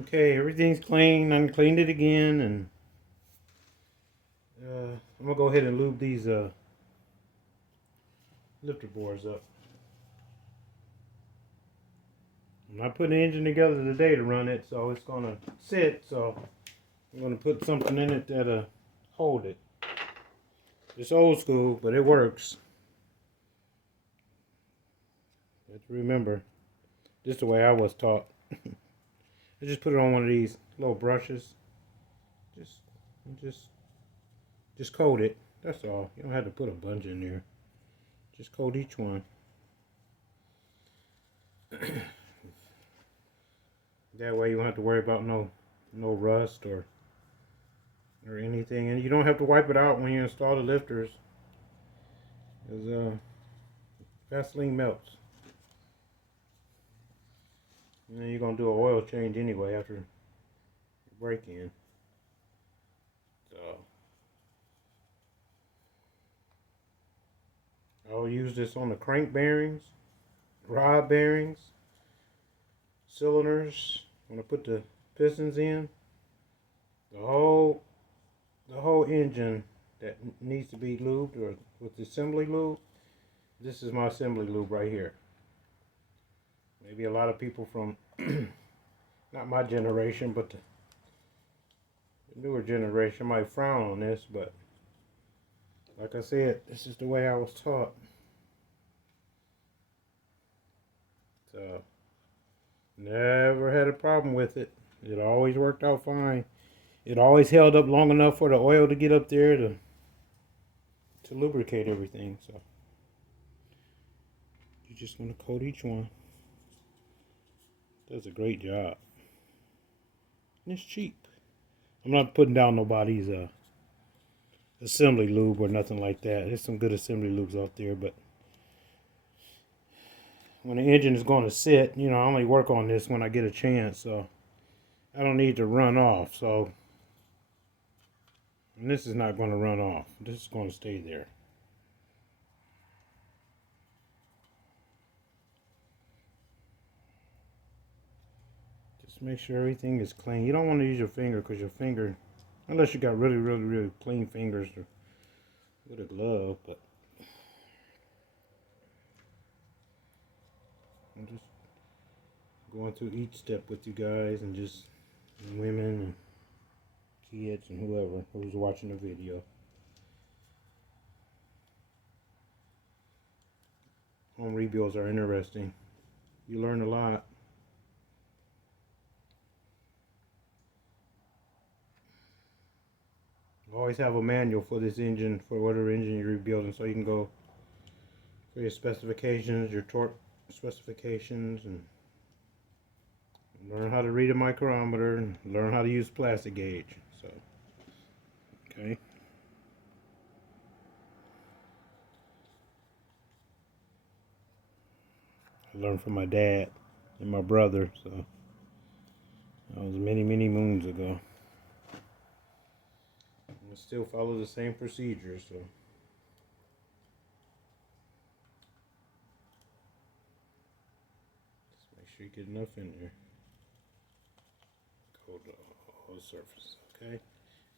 Okay, everything's clean. I cleaned it again, and I'm gonna go ahead and lube these lifter bores up. I'm not putting the engine together today to run it, so it's gonna sit. So I'm gonna put something in it that'll hold it. It's old school, but it works. You have to remember, this is the way I was taught. I just put it on one of these little brushes. Just coat it. That's all. You don't have to put a bunch in there. Just coat each one. That way you don't have to worry about no rust or anything, and you don't have to wipe it out when you install the lifters, because Vaseline melts. And then you're gonna do an oil change anyway after your break-in. So I'll use this on the crank bearings, rod bearings, cylinders. When I put the pistons in, the whole engine that needs to be lubed, or with the assembly lube, this is my assembly lube right here. Maybe a lot of people from not my generation, but the newer generation might frown on this, but like I said, this is the way I was taught. So never had a problem with it. It always worked out fine. It always held up long enough for the oil to get up there to lubricate everything. So you just want to coat each one. Does a great job. And it's cheap. I'm not putting down nobody's assembly lube or nothing like that. There's some good assembly lubes out there, but when the engine is going to sit, I only work on this when I get a chance, so I don't need to run off. So, and this is not going to run off. This is going to stay there. Just make sure everything is clean. You don't want to use your finger, because your finger, unless you got really, really, really clean fingers or with a glove, but I'm just going through each step with you guys, and just women and kids and whoever who's watching the video. Home rebuilds are interesting. You learn a lot. Always have a manual for this engine, for whatever engine you're rebuilding, so you can go for your specifications, your torque specifications, and learn how to read a micrometer and learn how to use plastic gauge. So, okay. I learned from my dad and my brother, so that was many, many moons ago. I still follow the same procedure, so. Just make sure you get enough in there. Coat the whole surface, okay?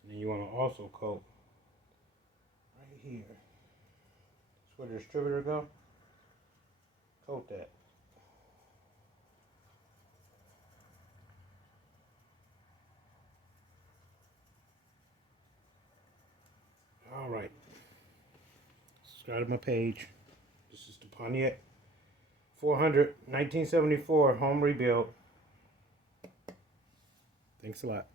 And then you want to also coat right here. That's where the distributor go. Coat that. All right. Subscribe to my page. This is the Pontiac 400 1974 home rebuild. Thanks a lot.